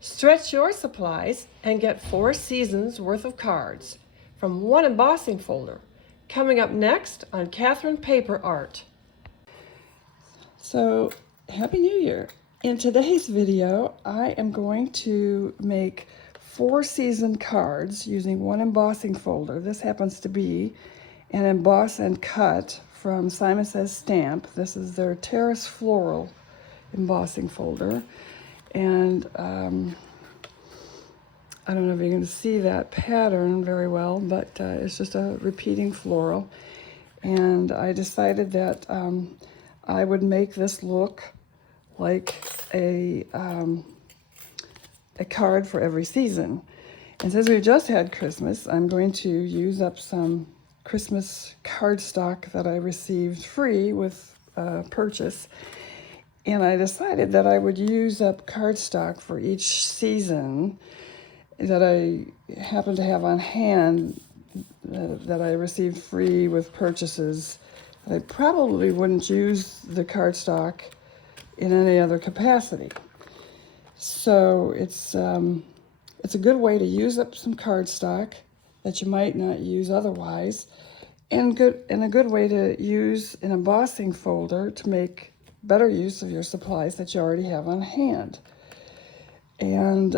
Stretch your supplies and get 4 seasons worth of cards from one embossing folder. Coming up next on Catherine Paper Art. So, Happy New Year! In today's video, I am going to make 4 season cards using one embossing folder. This happens to be an Emboss and Cut from Simon Says Stamp. This is their Terrace Floral embossing folder. And I don't know if you're going to see that pattern very well, but it's just a repeating floral. And I decided that I would make this look like a card for every season. And since we've just had Christmas, I'm going to use up some Christmas cardstock that I received free with purchase. And I decided that I would use up cardstock for each season that I happen to have on hand that I received free with purchases. I probably wouldn't use the cardstock in any other capacity. So it's a good way to use up some cardstock that you might not use otherwise, and a good way to use an embossing folder to make better use of your supplies that you already have on hand. And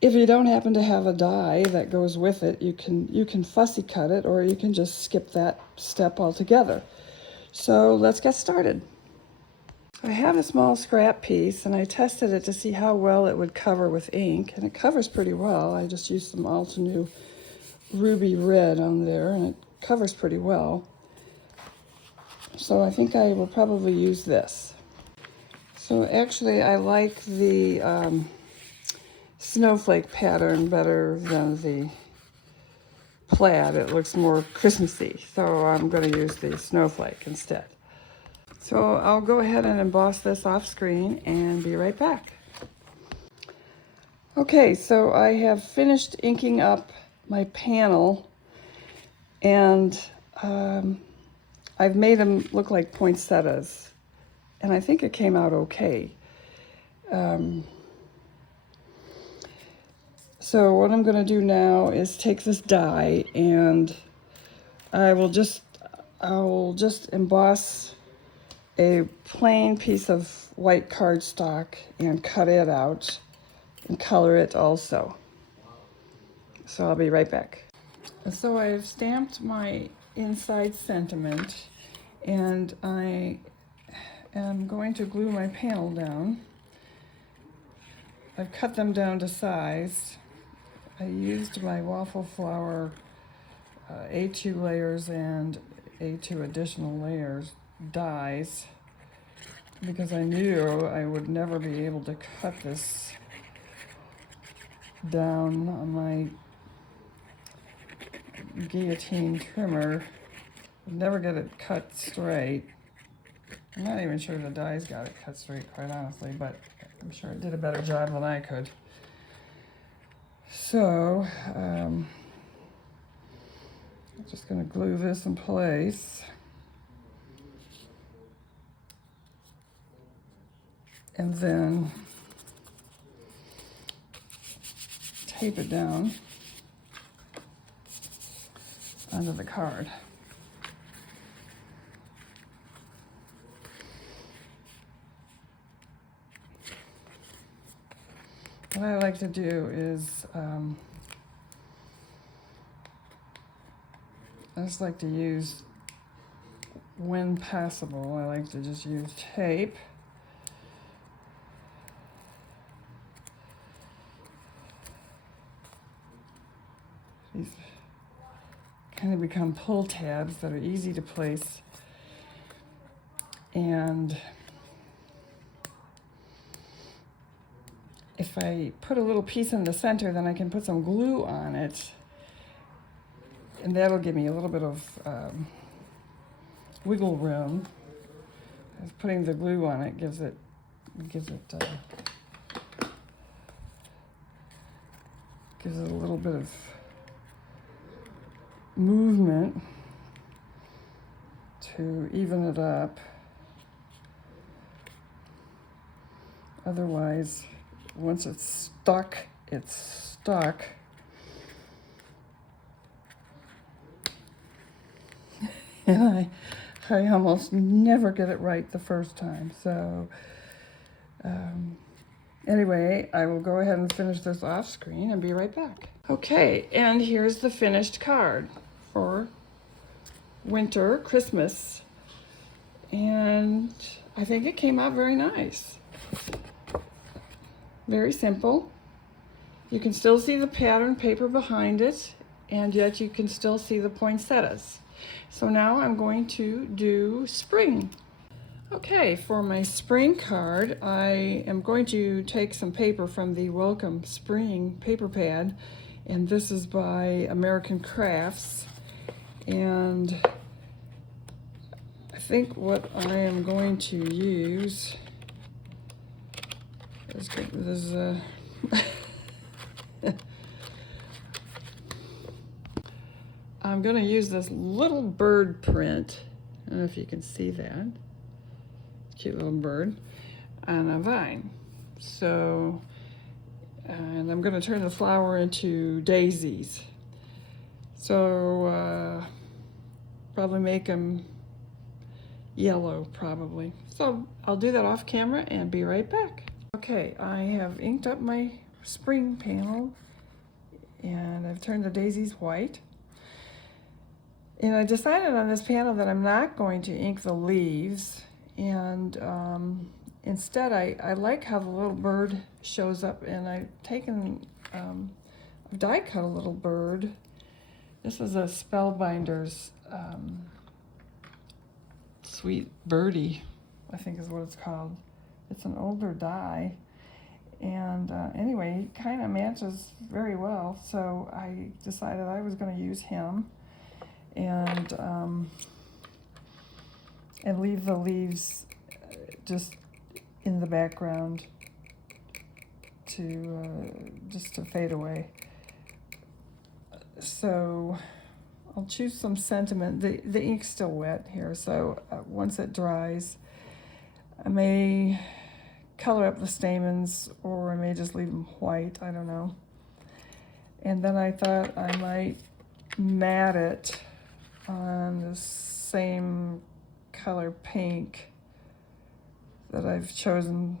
if you don't happen to have a die that goes with it, you can fussy cut it, or you can just skip that step altogether. So let's get started. I have a small scrap piece, and I tested it to see how well it would cover with ink, and it covers pretty well. I just used some Altenew Ruby Red on there, and it covers pretty well. So I think I will probably use this. So actually, I like the snowflake pattern better than the plaid. It looks more Christmassy, so I'm going to use the snowflake instead. So I'll go ahead and emboss this off screen and be right back. Okay, so I have finished inking up my panel, and I've made them look like poinsettias, and I think it came out okay. So what I'm going to do now is take this die, and I'll just emboss a plain piece of white cardstock and cut it out and color it also. So I'll be right back. So I've stamped my inside sentiment, and I am going to glue my panel down. I've cut them down to size. I used my waffle flower A2 layers and A2 additional layers dies because I knew I would never be able to cut this down on my guillotine trimmer. I'd never get it cut straight. I'm not even sure the dies got it cut straight, quite honestly, but I'm sure it did a better job than I could. So I'm just going to glue this in place. And then tape it down onto the card. What I like to do is I just like to use, when possible, I like to just use tape. These kind of become pull tabs that are easy to place, and if I put a little piece in the center, then I can put some glue on it, and that'll give me a little bit of wiggle room. As putting the glue on it gives it a little bit of movement to even it up. Otherwise, once it's stuck, it's stuck. And I almost never get it right the first time. So anyway, I will go ahead and finish this off screen and be right back. Okay, and here's the finished card for winter, Christmas. And I think it came out very nice. Very simple. You can still see the pattern paper behind it, and yet you can still see the poinsettias. So now I'm going to do spring. Okay, for my spring card, I am going to take some paper from the Welcome Spring paper pad, and this is by American Crafts. And I think what I am going to use is I'm going to use this little bird print. I don't know if you can see that. Cute little bird on a vine. So, and I'm going to turn the flower into daisies. So, probably make them yellow, probably. So I'll do that off camera and be right back. Okay, I have inked up my spring panel and I've turned the daisies white. And I decided on this panel that I'm not going to ink the leaves, and instead I like how the little bird shows up, and I've taken, I've die cut a little bird. This is a Spellbinders Sweet Birdie, I think is what it's called. It's an older die, and anyway, he kind of matches very well, so I decided I was going to use him. And leave the leaves just in the background to just to fade away. So I'll choose some sentiment. The ink's still wet here, so once it dries, I may color up the stamens, or I may just leave them white, I don't know. And then I thought I might mat it on the same color pink that I've chosen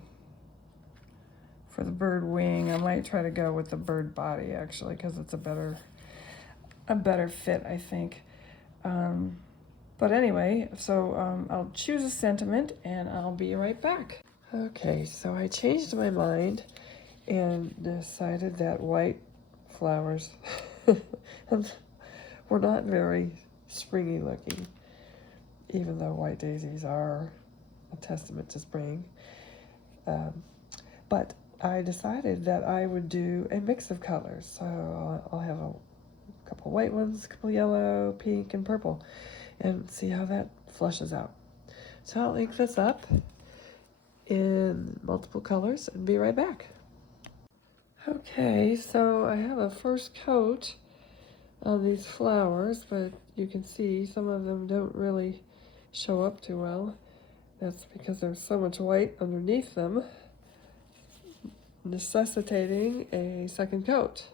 for the bird wing. I might try to go with the bird body, actually, because it's a better fit, I think. But anyway, so I'll choose a sentiment and I'll be right back. Okay, so I changed my mind and decided that white flowers were not very springy looking, even though white daisies are a testament to spring. But I decided that I would do a mix of colors. So I'll have a couple white ones, a couple yellow, pink, and purple, and see how that flushes out. So I'll ink this up in multiple colors and be right back. Okay, so I have a first coat of these flowers, but you can see some of them don't really show up too well. That's because there's so much white underneath them, necessitating a second coat.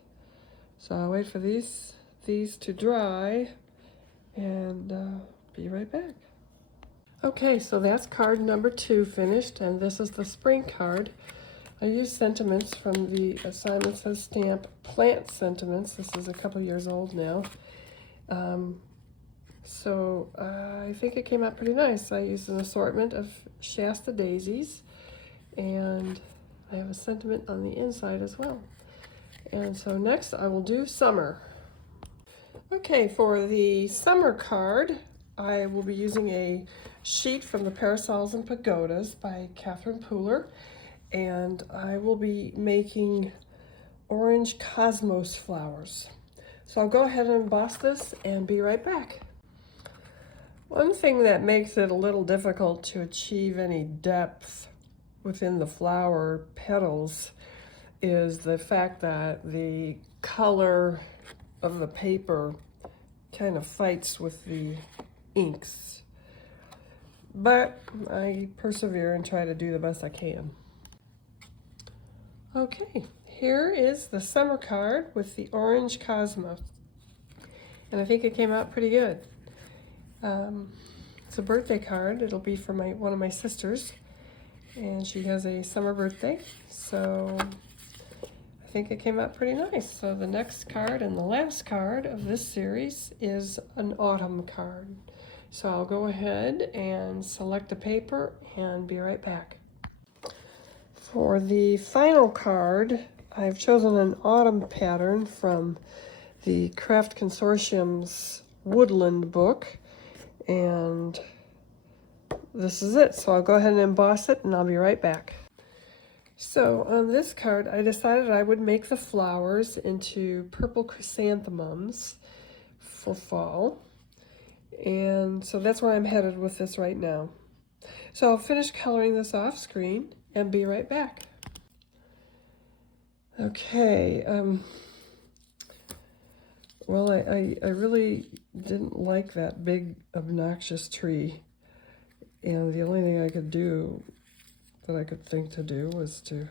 So I'll wait for these to dry and be right back. Okay, so that's card number 2 finished, and this is the spring card. I used sentiments from the Simon Says stamp Plant Sentiments. This is a couple years old now. So I think it came out pretty nice. I used an assortment of Shasta daisies, and I have a sentiment on the inside as well. And so next I will do summer. Okay, for the summer card, I will be using a sheet from the Parasols and Pagodas by Catherinepaperart, and I will be making orange cosmos flowers. So I'll go ahead and emboss this and be right back. One thing that makes it a little difficult to achieve any depth within the flower petals is the fact that the color of the paper kind of fights with the inks. But I persevere and try to do the best I can. Okay, here is the summer card with the orange cosmos. And I think it came out pretty good. It's a birthday card. It'll be for one of my sisters. And she has a summer birthday. So I think it came out pretty nice. So the next card and the last card of this series is an autumn card. So I'll go ahead and select a paper and be right back. For the final card, I've chosen an autumn pattern from the Craft Consortium's Woodland book, and this is it. So I'll go ahead and emboss it, and I'll be right back. So on this card, I decided I would make the flowers into purple chrysanthemums for fall, and so that's where I'm headed with this right now. So I'll finish coloring this off screen and be right back. Okay, well, I really didn't like that big obnoxious tree, and the only thing I could do, that I could think to do, was to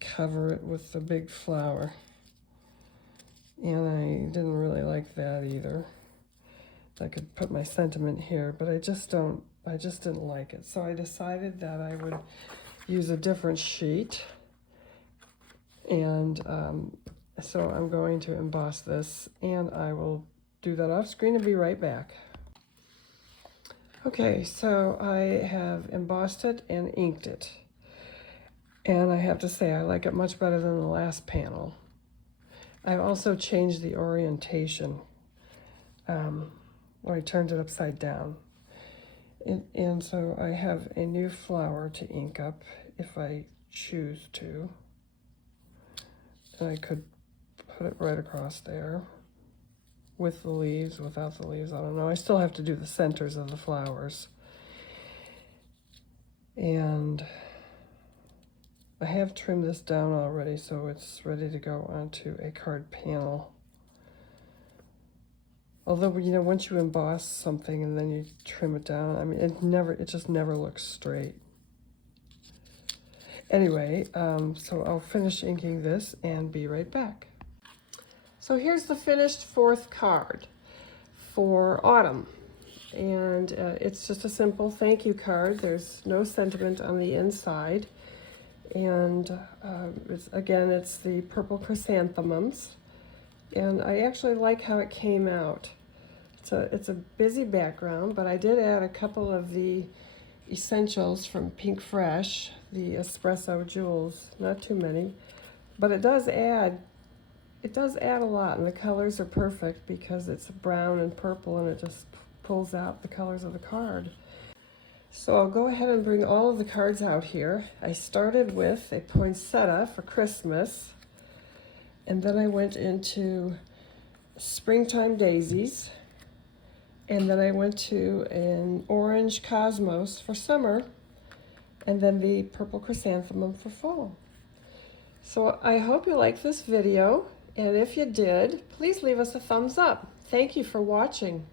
cover it with the big flower, and I didn't really like that either. I could put my sentiment here, but I just didn't like it. So I decided that I would use a different sheet, and so I'm going to emboss this, and I will do that off screen and be right back. Okay, so I have embossed it and inked it, and I have to say I like it much better than the last panel. I've also changed the orientation, where I turned it upside down. And so I have a new flower to ink up if I choose to. And I could put it right across there with the leaves, without the leaves, I don't know. I still have to do the centers of the flowers. And I have trimmed this down already, so it's ready to go onto a card panel. Although, you know, once you emboss something and then you trim it down, I mean, it just never looks straight. Anyway, so I'll finish inking this and be right back. So here's the finished fourth card for autumn. And it's just a simple thank you card. There's no sentiment on the inside. And it's the purple chrysanthemums. And I actually like how it came out. It's a busy background, but I did add a couple of the essentials from Pink Fresh, the espresso jewels, not too many, but it does add a lot, and the colors are perfect because it's brown and purple, and it just pulls out the colors of the card. So I'll go ahead and bring all of the cards out here. I started with a poinsettia for Christmas, and then I went into springtime daisies, and then I went to an orange cosmos for summer, and then the purple chrysanthemum for fall. So I hope you liked this video, and if you did, please leave us a thumbs up. Thank you for watching.